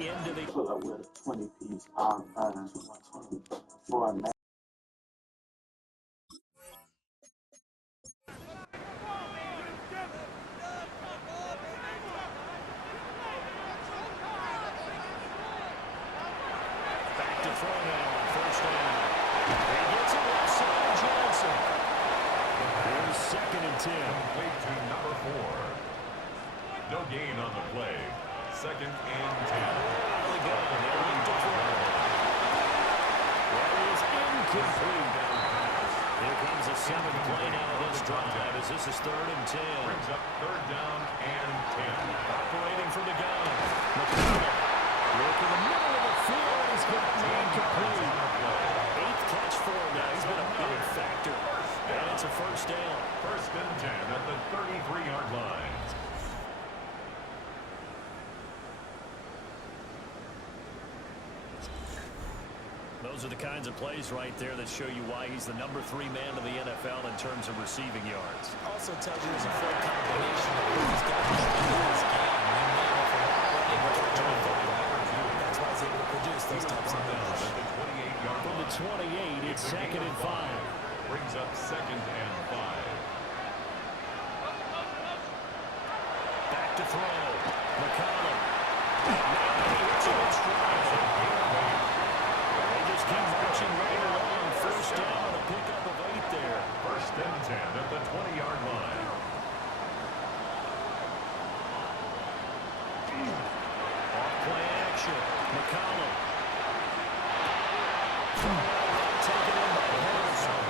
into the... Pull up with a 20-piece R5 for a man. Back to throw now on first down. He gets it left side, Johnson. Here's 2nd and 10. Complete to number 4. No gain on the play. 2nd and 10. Early go. They're left to throw. That is incomplete. Here comes the 7th play now of this drive as this is 3rd and 10. Brings up 3rd down and 10. Operating from the gun. McConnell. Look in the middle of the field. He's got it incomplete. 8th catch for him now. He's been a big factor. And it's a first down. 1st and 10 at the 33-yard line. Those are the kinds of plays right there that show you why he's the number 3 man in the NFL in terms of receiving yards. Also tells you there's a full combination of what he's got in his game. That's why he's able to produce those types of numbers. From the 28, it's 2nd and 5. Brings up 2nd and 5. Back to throw. McConnell. He hits him in stride. They just keep marching right along. First down, a pickup of 8 there. 1st and 10 at the 20-yard line. Off-play action. McConnell. Taken in by Harrison.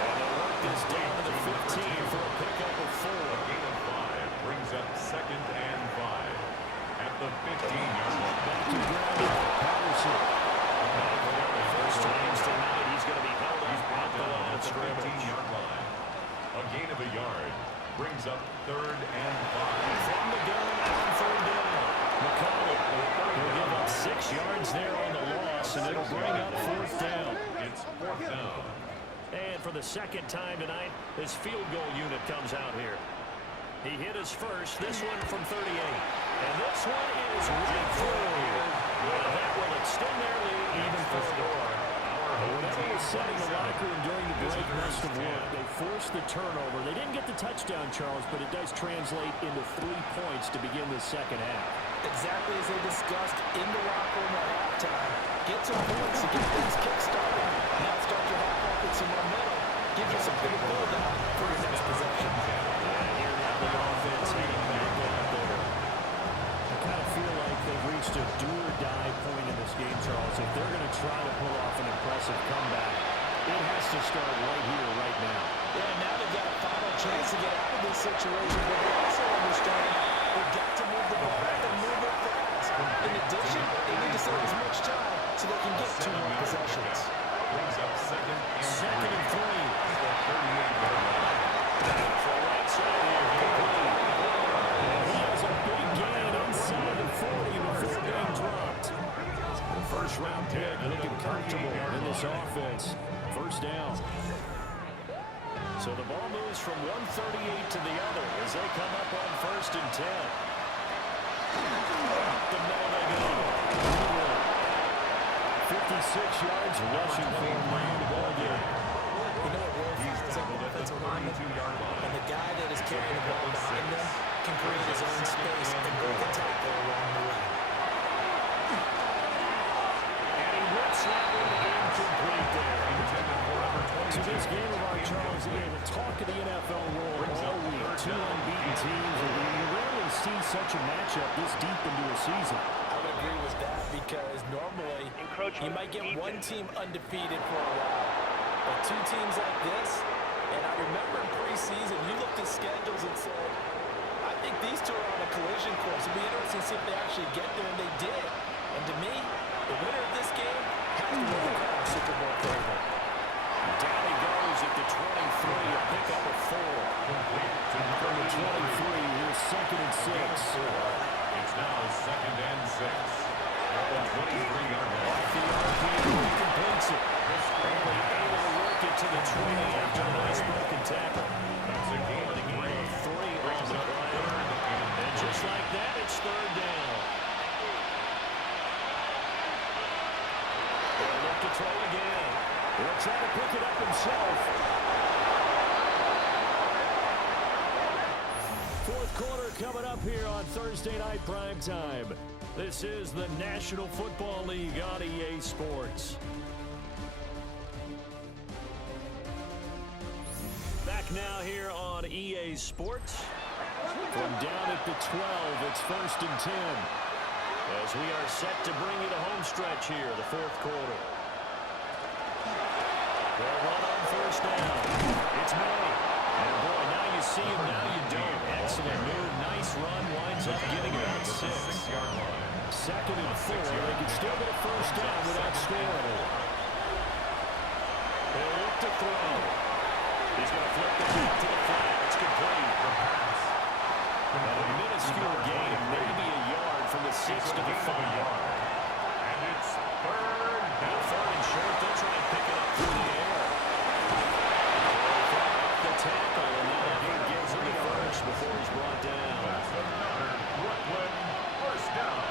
And they'll work this down to the 15 for a pickup of 4. Gain of 5 brings up 2nd and 5 at the 15-yard line. Back to ground. Patterson. First times tonight, he's going to be held up at the line of scrimmage. 15-yard line. A gain of a yard brings up 3rd and 5. From the gun on 3rd down. McConnell will give up 6 yards there on the loss, and it'll bring up 4th down. It's 4th down. And for the 2nd time tonight, this field goal unit comes out here. He hit his first, this one from 38. And this one is right through. Well, that will extend their lead even further. Whatever was said in the locker room during the break must have worked. They forced the turnover. They didn't get the touchdown, Charles, but it does translate into 3 points to begin the 2nd half. Exactly as they discussed in the locker room at halftime. Get some points to get things kick-started. Now start your half off with some momentum. Give you some big build-out for your next possession. Here now the offense hanging back out there. I kind of feel like they've reached a do-or-die point in this game, Charles. If they're going to try to pull off an impressive comeback, it has to start right here, right now. Yeah, now they've got a final chance to get out of this situation, but they also understand they've got to move the ball and move it fast. In addition, they need to save as much time so they can get 2 more possessions. Brings up 2nd and 3. 38-yard line. For right side here, and he has a big gain inside the 40 before being dropped. The first-round pick looking comfortable in this offense. First down. So the ball moves from 138 to the other as they come up on 1st and 10. Up the middle they go. 56 yards rushing for him around the ball game. You know what, Wolf? He's like an offensive lineman, and the guy that is carrying the ball behind them can create his own space and break a tackle along the way. And he rips that one incomplete there. So this game of our Charles, again, the talk of the NFL world all week. 2 unbeaten teams, and you rarely see such a matchup this deep into a season. I would agree with that because normally you might get one team undefeated for a while. But 2 teams like this, and I remember in preseason, you looked at schedules and said, I think these 2 are on a collision course. It'll be interesting to see if they actually get there, and they did. And to me, the winner of this game has to win the crown Super Bowl favorite. Down he goes at the 23, a pickup of 4. From the 23, here's 2nd and 6. It's now 2nd and 6 at the 23-yard line. Off the RPO, he completes it. Able to work it to the 20 after a nice broken tackle. That's a gain of 3 on the play. And just like that, it's 3rd down. to throw again. He'll try to pick it up himself. Fourth quarter coming up here on Thursday Night Primetime. This is the National Football League on EA Sports. Back now here on EA Sports. From down at the 12, it's 1st and 10. As we are set to bring you the home stretch here, the fourth quarter. They'll run on 1st down. It's May. And boy, now you see him, now you don't. Excellent move, nice run, winds up getting about 6. 2nd and 4, they can still get a 1st down without scoring. They'll look to throw. He's going to flip the ball to the flat. It's complete. A minuscule gain, maybe a yard from the 6 to the 5. And it's 3rd down. 3rd and short. They'll try and pick it up through the air. The tackle, and that effort gives him the 1st before he's brought down. That's another Brooklyn 1st down.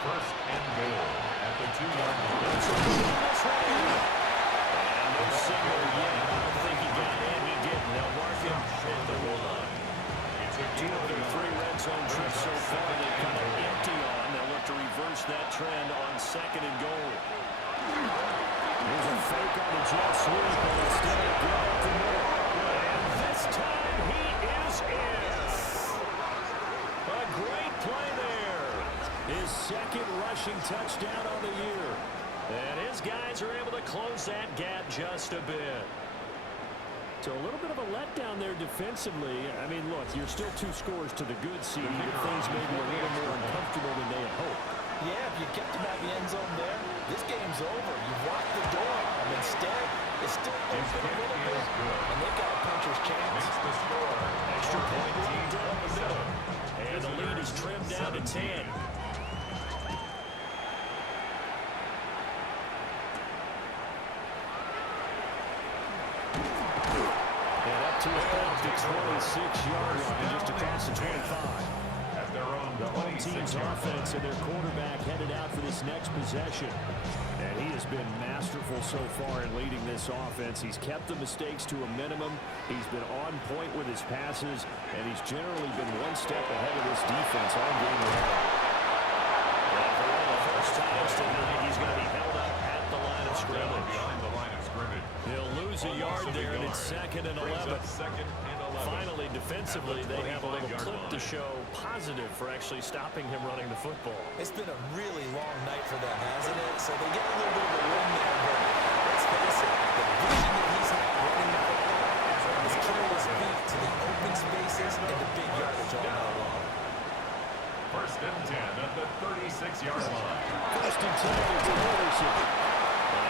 1st and goal at the 2-yard line. And no signal yet. I don't think he got in. He didn't. They'll mark him at the 1. 2 of their 3 red zone trips so far they've come up empty on. They'll look to reverse that trend on 2nd and goal. Here's a fake on the jet sweep, but instead of give up the middle. And this time he is in. A great play there. His 2nd rushing touchdown on the year. And his guys are able to close that gap just a bit. So a little bit of a letdown there defensively. I mean, look, you're still 2 scores to the good seed, but things may be a little more uncomfortable than they had hoped. Yeah, if you kept him out of the end zone there, this game's over. You've locked the door. And instead, it's still open a little bit. And they've got a puncher's chance. Makes the score. Extra point lead down the middle. And the lead is trimmed down to 10. To about the 26-yard line, just across the 25. The home team's offense and their quarterback headed out for this next possession. And he has been masterful so far in leading this offense. He's kept the mistakes to a minimum. He's been on point with his passes, and he's generally been one step ahead of this defense all game long. And for one of the first times tonight, he's going to be held up at the line of scrimmage. He'll lose a yard there, and it's 2nd and 11. Finally, defensively, they have a little clip to show positive for actually stopping him running the football. It's been a really long night for them, hasn't it? So they get a little bit of a win there, but let's face it, the vision that he's had running the football has carried his feet to the open spaces and the big yardage all night long. 1st and 10 at the 36-yard line. 1st and 10 to Anderson.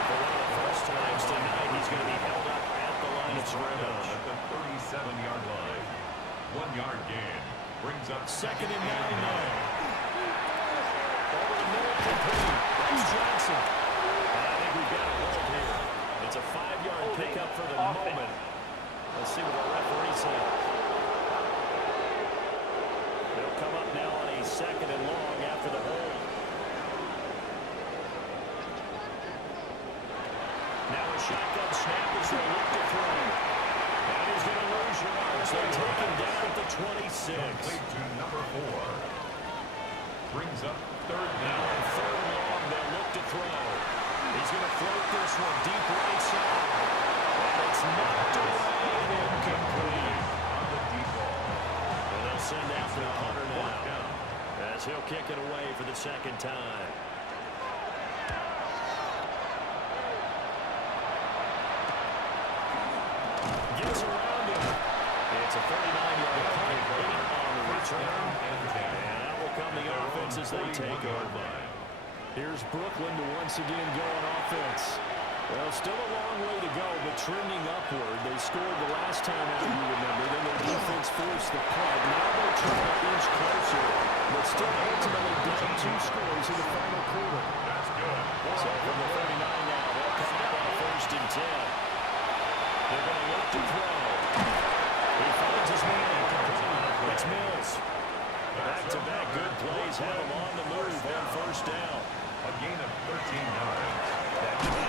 For one of the first times tonight, he's going to be held up at the line of scrimmage. At the 37-yard line. 1-yard gain. Brings up 2nd and 9 now. Over the middle, complete. That's Johnson. And I think we've got a hold here. It's a 5-yard pickup for the moment. Let's see what the referee says. They'll come up now on a 2nd and long after the hold. Now a shotgun snap as they look to throw. And he's going to lose yards. They take him down at the 26. Complete to number 4. Brings up 3rd Now down. on 3rd and long, they'll look to throw. He's going to float this one deep right side. And it's knocked away and incomplete. On the deep ball. And they'll send out the punter now. As he'll kick it away for the 2nd time. Gets around him. It's a 39-yard punt on the return. And out will come the offense as they take over. Here's Brooklyn to once again go on offense. Well, still a long way to go, but trending upward. They scored the last time out, you remember. Then their defense forced the punt. Now they're trying to inch closer, but still ultimately down 2 scores in the final quarter. That's good. So from the 39 now, they'll come up on 1st and 10. They're going to look to throw. He finds his man. It's Mills. Back-to-back good plays have him on the move on 1st down. A gain of 13 yards. Back to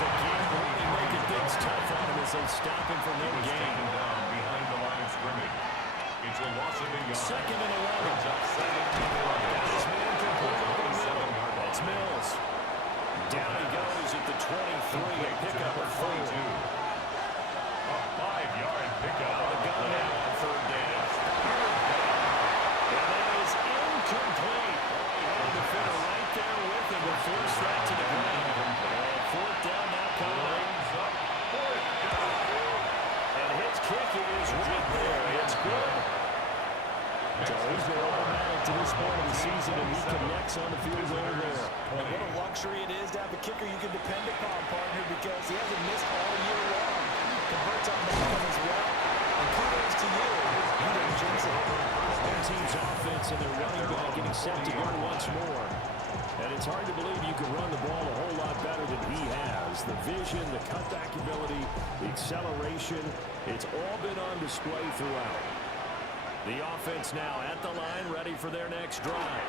again really making things tough on him as they stop him from mid-game. Down behind the line of scrimmage. It's a loss of a yard. Second and 11. Brings up second and 11. Got his man complete over the middle. That's Mills. Down he goes at the 23. A pickup of 4. A 5-yard pickup. The gun now on third down. And that is incomplete. He had the defender right there with him to force that to the ground. And fourth down now coming. And his kick is right there. It's good. So he's been automatic to this point of the season, and he connects on the field goal there. And what a luxury it is to have a kicker you can depend upon, partner, because he hasn't missed all year long. Converts on that one as well. And kudos to you. You didn't jinx it. Their team's offense and their running back getting set to go once more. And it's hard to believe you can run the ball a whole lot better than he has. The vision, the cutback ability, the acceleration, it's all been on display throughout. The offense now at the line, ready for their next drive.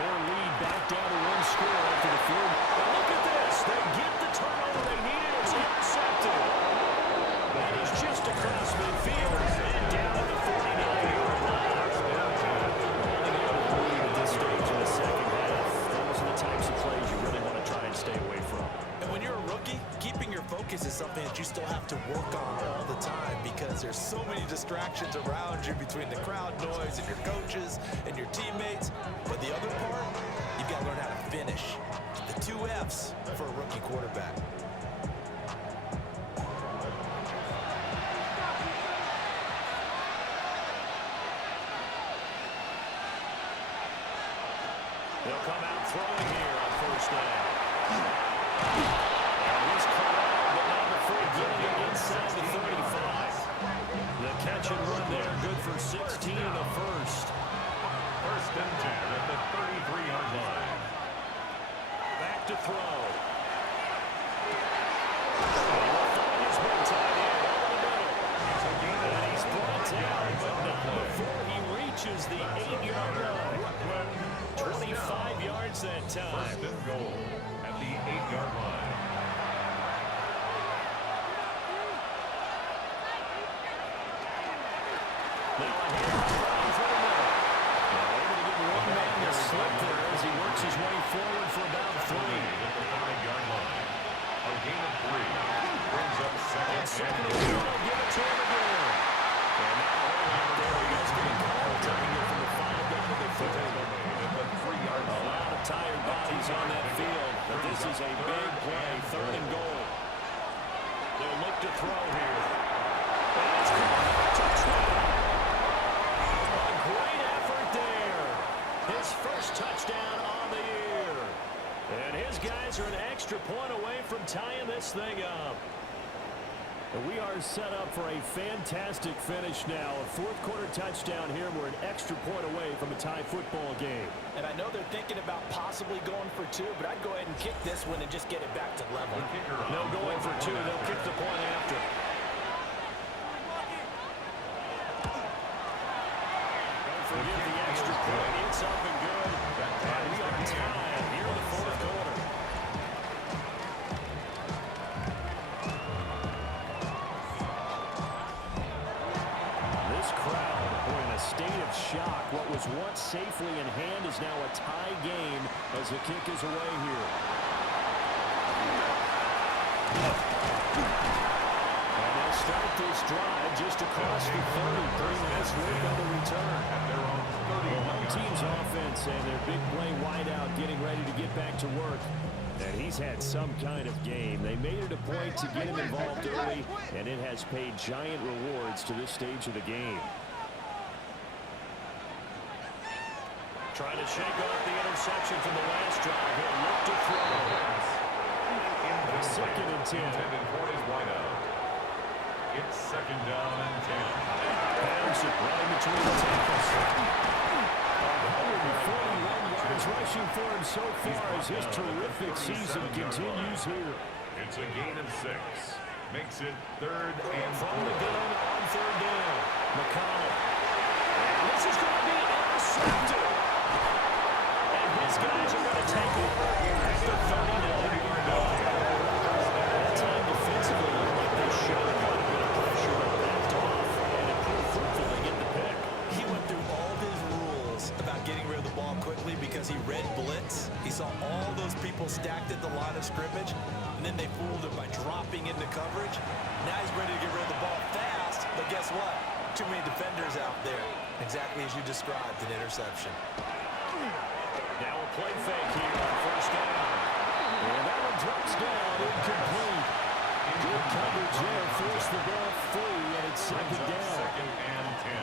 Their lead back down to 1 score after the field. And look at this. They get the turnover they needed. It's intercepted. That is just across midfield and down at the 49-yard line. Holding on to the lead at this stage in the second half. Those are the types of plays you really want to try and stay away from. And when you're a rookie, keeping your focus is something that you still have to work on all the time because there's so many distractions around you between the crowd noise and your coaches and your teammates. But the other part, you've got to learn how to finish. The 2 F's for a rookie quarterback. They'll come out throwing here on first down. And he's corralled, but not before getting it inside the 35. The catch and run there, good for 16 in the first. First and 10 at the 33-yard line. Back to throw. And has been tied in over the middle. And he's brought down, but not before he reaches the 8-yard line. 25 yards that time. First and goal at the 8-yard line. Now a hand for the middle. Able to get one man to slip there as he works his way forward for about 3. At the 5-yard line. A gain of 3 brings up second and Give goal. it to him again. And now right there he goes to the goal, taking it from the 5 down to the 3. At the 3-yard A line. lot of tired bodies on that field, but this is a big play, 3rd and goal. They'll look to throw here. And it's caught. Touchdown. A great effort there. His first touchdown on the year. And his guys are an extra point away from tying this thing up. And we are set up for a fantastic finish now. A 4th quarter touchdown here. We're an extra point away from a tie football game. And I know they're thinking about possibly going for 2, but I'd go ahead and kick this one and just get it back to level. No going for 2. They'll kick the point after. Don't forget the extra point. It's up and good. And we are tied here in the 4th quarter. This crowd are in a state of shock. What was once safely in hand is now a tie game as the kick is away here. And they'll start this drive just across the 30. 3 minutes late on the return. The home team's offense and their big play wideout getting ready to get back to work. And he's had some kind of game. They made it a point to get him involved early, and it has paid giant rewards to this stage of the game. Trying to shake off the interception from the last drive. He'll look to throw. 2nd and 10. Intended for his wideout. It's 2nd down and 10. Patterson running between the tackles. 141 yards rushing for him so far as his terrific season continues here. It's a gain of 6. Makes it 3rd and From 4. the gun on 3rd down. McConnell. And this is going to be intercepted. And his guys are going to take it at the 39-yard line. because he read blitz. He saw all those people stacked at the line of scrimmage, and then they fooled him by dropping into coverage. Now he's ready to get rid of the ball fast, but guess what? Too many defenders out there. Exactly as you described, an interception. Now a play fake here on first down. And that one drops down, incomplete. Good coverage there, forced the ball free, and it's second down. Second and 10.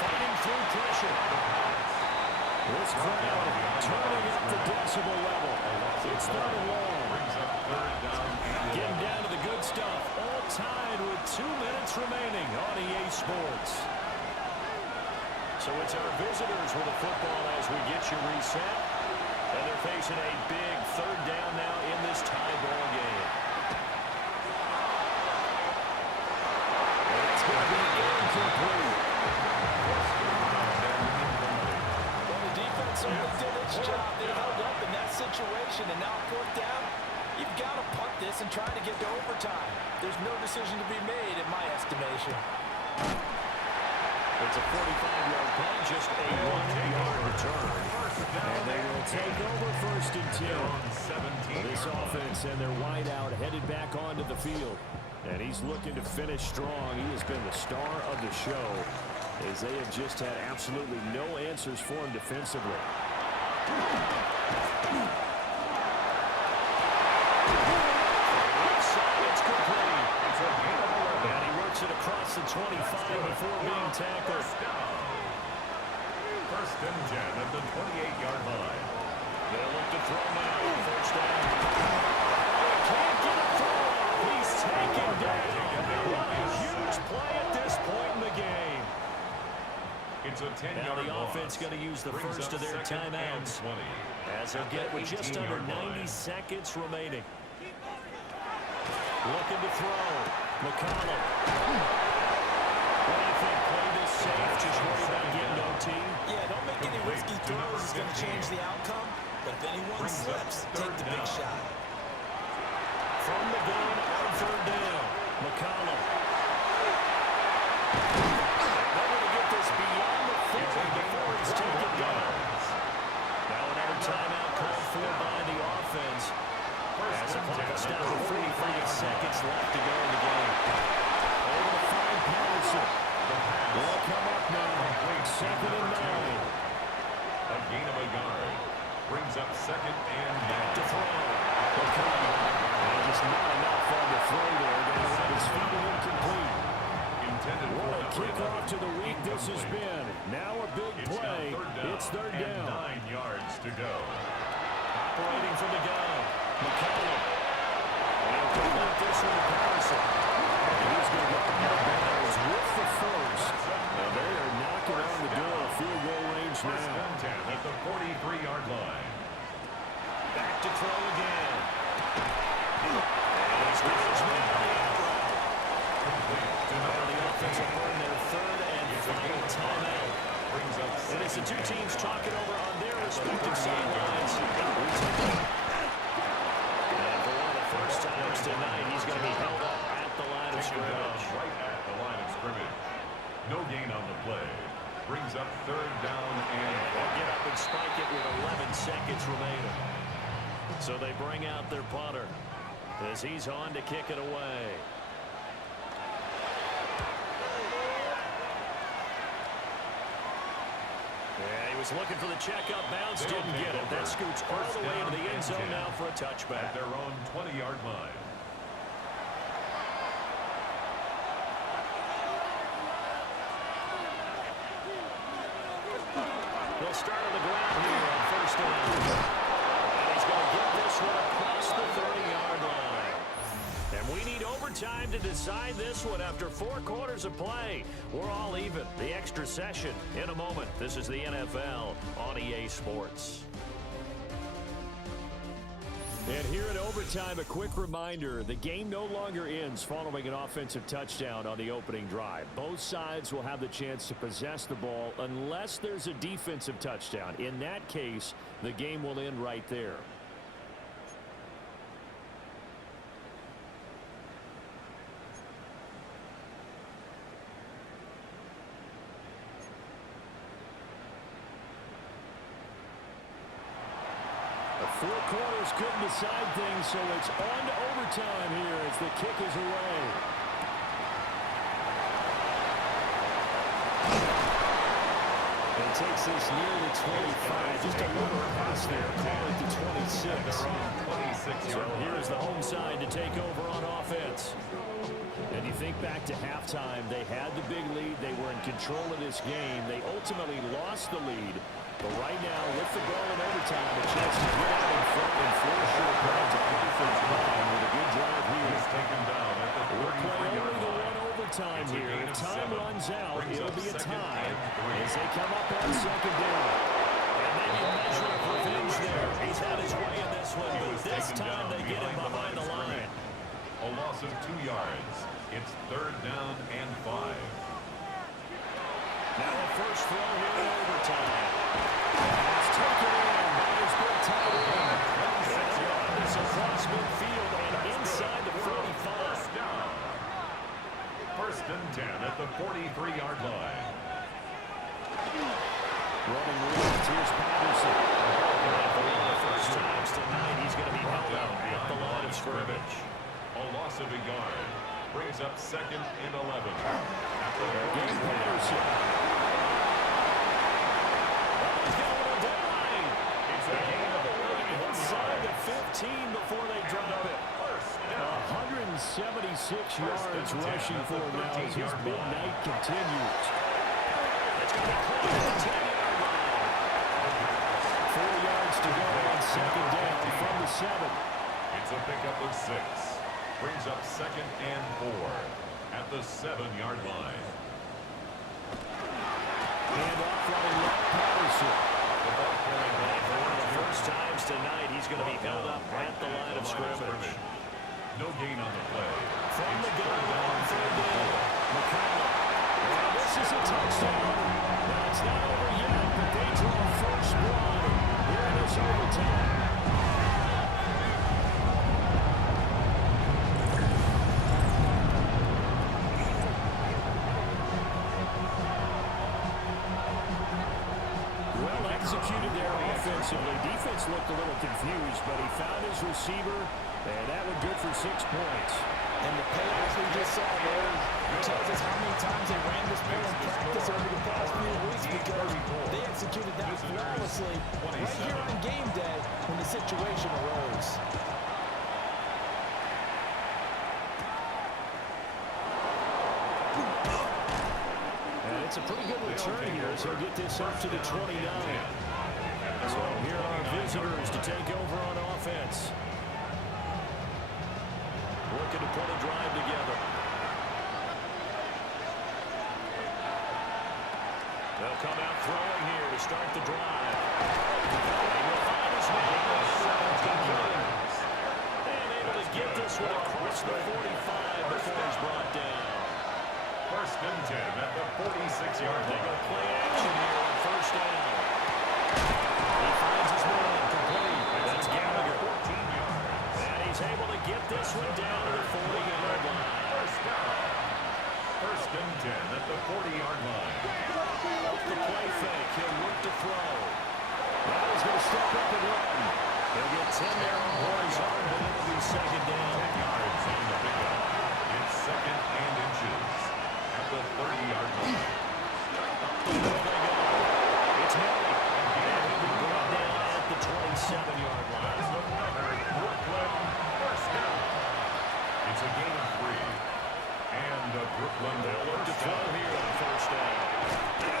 Fighting through pressure. This crowd turning up the decibel level. It's third and long. Brings up third down. Getting down to the good stuff. All tied with 2 minutes remaining on EA Sports. So it's our visitors with the football as we get you reset. And they're facing a big third down now in this tie ball game. It's going to be incomplete. Well, the defense certainly did its job. They held up in that situation, and now fourth down, you've got to punt this and try to get to overtime. There's no decision to be made in my estimation. It's a 45-yard punt, just a 1-yard return. And they will take over first and 10. This offense and their wideout headed back onto the field. And he's looking to finish strong. He has been the star of the show as they have just had absolutely no answers for him defensively. It's complete. And he works it across the 25 before being tackled. First and 10 at the 28-yard line. They'll look to throw now. First down. Can't get a throw off. He's taken down. What a huge play at this point in the game. It's a 10-yard Now the loss. offense going to use the Brings first up of their second and timeouts 20. as they'll get with just under 90 seconds remaining. Looking to throw. McCollum. What do you think? Play this safe, just worry about getting OT? Yeah, don't make any risky throws. It's going to change the outcome. But if anyone slips, take the big shot. From the gun, on third down. McCollum. They're going to get this beyond the 50 before it's taken down. Now another timeout called for by the offense. As the clock is down to 45 seconds left to go in the game. Able to find Patterson. Will come up now. Second and 9. A gain of a yard. Brings up second and Back to throw. And just not enough on the throw there. Going to let his feet incomplete. intended What a for kickoff to the week this has been. Now a big play. It's third down. 9 yards to go. Operating from the gun. McCollum. And he'll complete this one to Patterson. He's going to go out of bounds with the first. And they are knocking on the door of field goal range First now. and 10 at the 43-yard line. Back to throw again. And it's Ridge now on the outright. And the offensive burn their third and final timeout. And it's the two teams talking over on their respective sidelines. And for one of the first times tonight, he's going to be held up at the line of scrimmage. Right at the line of scrimmage. No gain on the play. Brings up third down and They'll get up and spike it with 11 seconds remaining. So they bring out their punter as he's on to kick it away. Yeah, he was looking for the checkup bounce, didn't get it. That scoots all the way into the end zone now for a touchback. at their own 20-yard line. They'll start on the ground here on first down. And he's going to get this one across the 30-yard line. And we need overtime to decide this one after 4 quarters of play. We're all even. The extra session in a moment. This is the NFL on EA Sports. And here at overtime, a quick reminder, the game no longer ends following an offensive touchdown on the opening drive. Both sides will have the chance to possess the ball unless there's a defensive touchdown. In that case, the game will end right there. Four quarters couldn't decide things, so it's on to overtime here as the kick is away. It takes this near the 25. Just a little pass there. Call it the 26. So here's the home side to take over on offense. And you think back to halftime, they had the big lead. They were in control of this game. They ultimately lost the lead. But right now, with the ball in overtime, a chance to get out in front and force your opponent to defense line with a good drive here. He's taken down at the 33-yard line. Overtime here. If time runs out, it'll be a tie as they come up on second down. And maybe a measure of revenge there. He's had his way in this one, but this time they get him behind the line. A loss of 2 yards. It's third down and 5. Now a first throw here in overtime. It's taken in. That is good tight end. It's across midfield and inside the 45. First and 10 at the 43-yard line. Running left, here's Patterson. And for one of the first times tonight, he's going to be held up at the line of scrimmage. A loss of a yard brings up second and 11. Again, Patterson. He's going to die. It's a gain of inside the 15 before they drop it. 176 yards rushing for him now as his midnight continues. It's going to be close to the 10-yard line. 4 yards to go on second down from the 7. It's a pickup of 6. Brings up second and 4 at the 7-yard line. And off running left, Patterson. The ball carried by For one of the first times tonight, he's going to be held up at the line of scrimmage. No gain on the play. From the gun on third down, McConnell. Well, this is a touchdown. Now, it's not over yet, but they draw first blood here in this overtime. Well executed there offensively. Defense looked a little confused, but he found his receiver. And that one good for 6 points. And the payoff we just saw there tells us how many times they ran this play in practice over the past few weeks because they executed that flawlessly right here on game day when the situation arose. And it's a pretty good return here as he'll get this up to the 29. So here are visitors to take over on offense. Looking to put a drive together. They'll come out throwing here to start the drive. He will find his man. And able to get this one across the 45 before he's brought down. First and 10 at the 46-yard They line. go play action here on first down. He finds his man complete. That's Gallagher. 14 yards. And he's able to get this one down to the 40-yard line. First down. First and 10 at the 40-yard line. Off the play fake, he'll look to throw. Now he's going to step up and run. He'll get 10 there on horizontal, but it'll be second down. 10 yards on the pickup. It's second and inches at the 30-yard line. Up the middle they go. It's Murray. And he'll be brought down at the 27-yard line. Another Brooklyn first down. It's a gain of 3. And Brooklyn They'll look to first throw down. here on first down.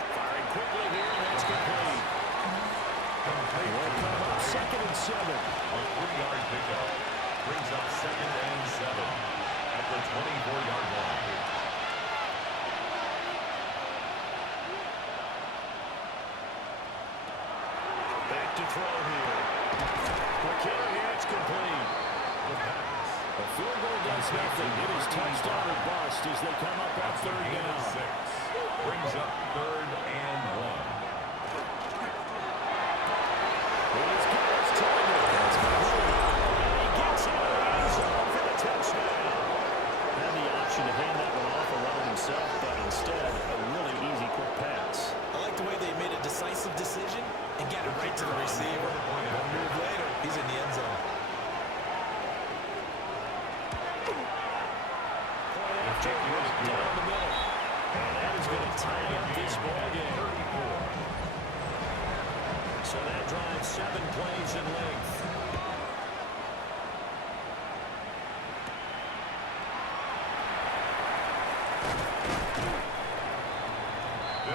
Firing quickly here, and that's complete. Complete. Will come up second and 7. A 3-yard pickup brings up second and 7 at the 24-yard line. Back to throw here. Quick hitter here, it's complete. A field goal does nothing. It is touchdown or bust as they come up on third Gain of down. 6 brings up third and 1. It's Garrett's target. That's complete. And he gets it in the end zone for the touchdown. Had the option to hand that one off alone himself, but instead, a really easy quick pass. I like the way they made a decisive decision and got it right to the receiver. One move later, he's in the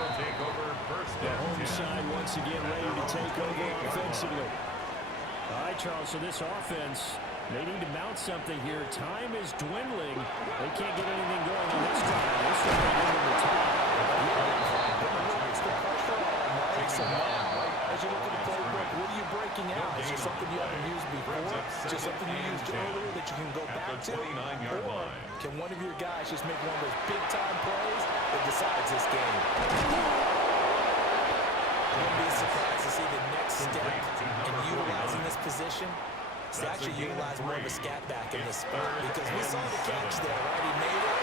They'll take over first The and home 10. side once again ready to take over offensively. All right, Charles, so this offense, they need to mount something here. Time is dwindling. They can't get anything going on this drive. This drive is over the top. It's the pressure on, right? So now, as you look at the playbook, what are you breaking out? Is it something you haven't used before? Is it something you used earlier that you can go back to? Or can one of your guys just make one of those big-time plays that decides this game? I wouldn't be surprised to see the next step in utilizing this position is to actually utilize more of a scat back in this spot, because we saw the catch there, right? He made it.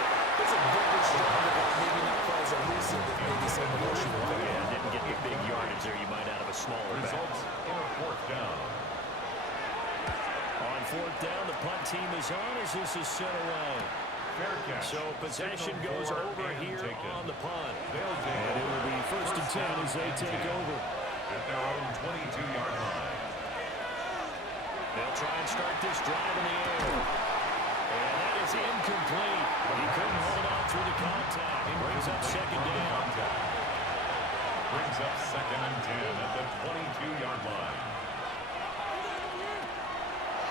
It's a bigger, stronger guy, maybe not quite as elusive as maybe someone else you would put in. Didn't get the big yardage there. You might out of a smaller back. Results in a fourth down. On fourth down, the punt team is on as this is sent away. Fair catch. So possession Signal goes for over and here taken. on the punt. They'll take And it will be first and 10 as they take over. at their own 22-yard line. They'll try and start this drive in the air. And that is incomplete. He couldn't hold on through the contact. He brings up second down. Brings up second and 10 at the 22-yard line.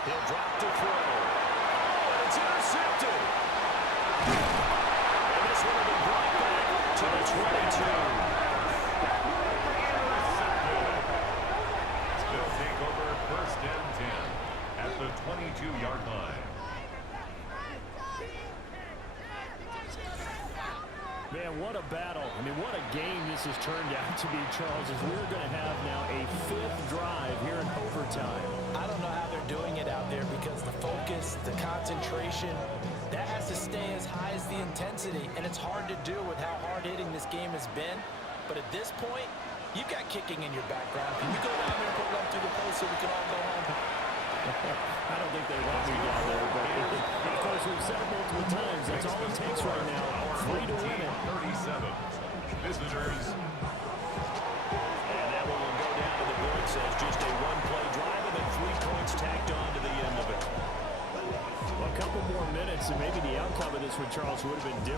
He'll drop to throw. And it's intercepted. And this one will be brought back to the 22. They'll take over first and 10 at the 22-yard line. Man, what a battle. I mean, what a game this has turned out to be, Charles, as we're going to have now a fifth drive here in overtime. I don't know how they're doing it out there, because the focus, the concentration, that has to stay as high as the intensity, and it's hard to do with how hard-hitting this game has been. But at this point, you've got kicking in your background. Can you go down there and put one through the post so we can all go home? I don't think they want me down there, but of course we've said it multiple times. That's all it takes right now. 3 to win it. 37. Visitors. And that one will go down to the books as just a one-play drive and then 3 points tacked on to the end of it. Well, a couple more minutes and maybe the outcome of this one, Charles, would have been different.